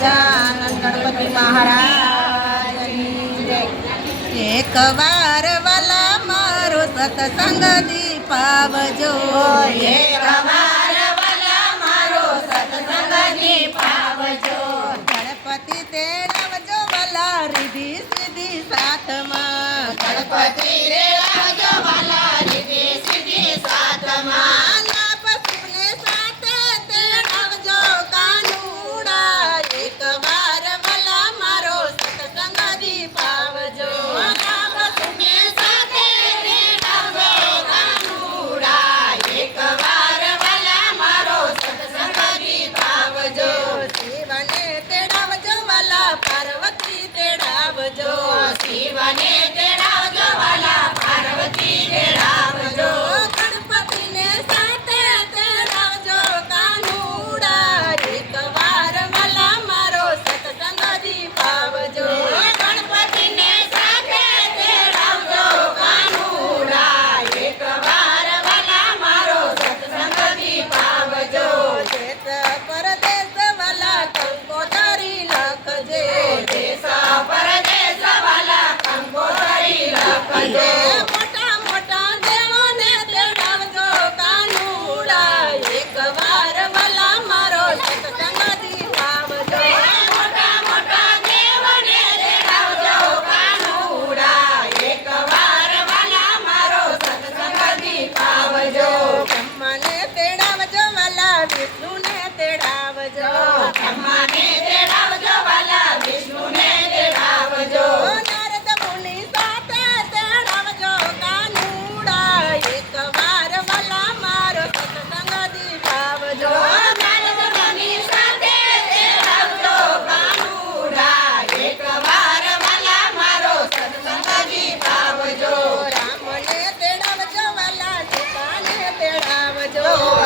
ગજાનંદ ગણપતિ મહારાજ એક વાર વાલા મારો સત્સંગ દીપાવજો. એક વાર વાલા વિષ્ણુને તેડાવજો. બ્રહ્માને તેડાવજો વાલા વિષ્ણુને કાનુડા એકવાર મારો સત્સંગ દીપાવજો. નારદ મુનિ સાથે તેડાવજો તેડાવજો.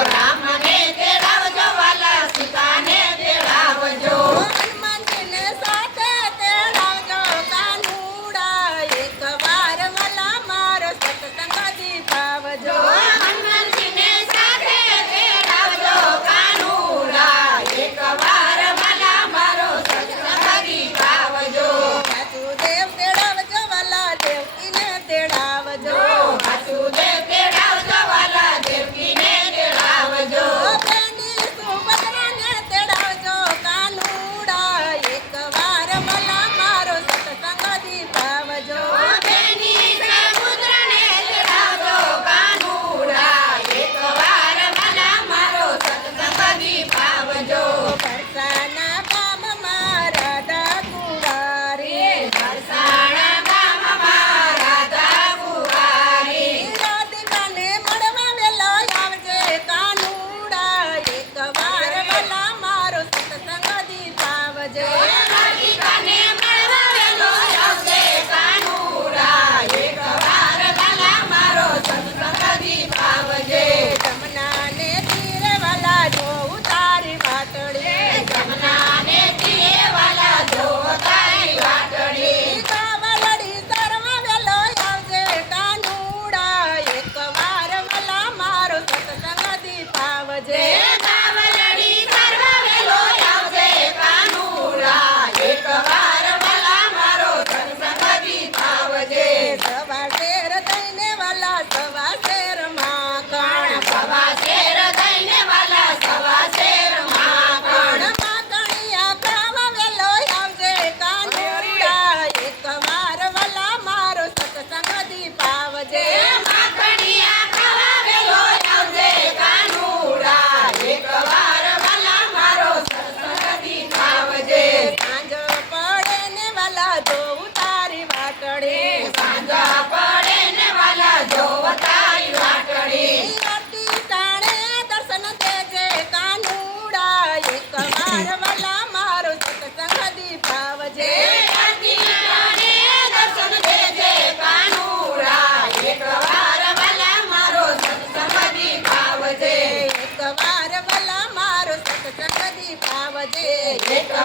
Thank you.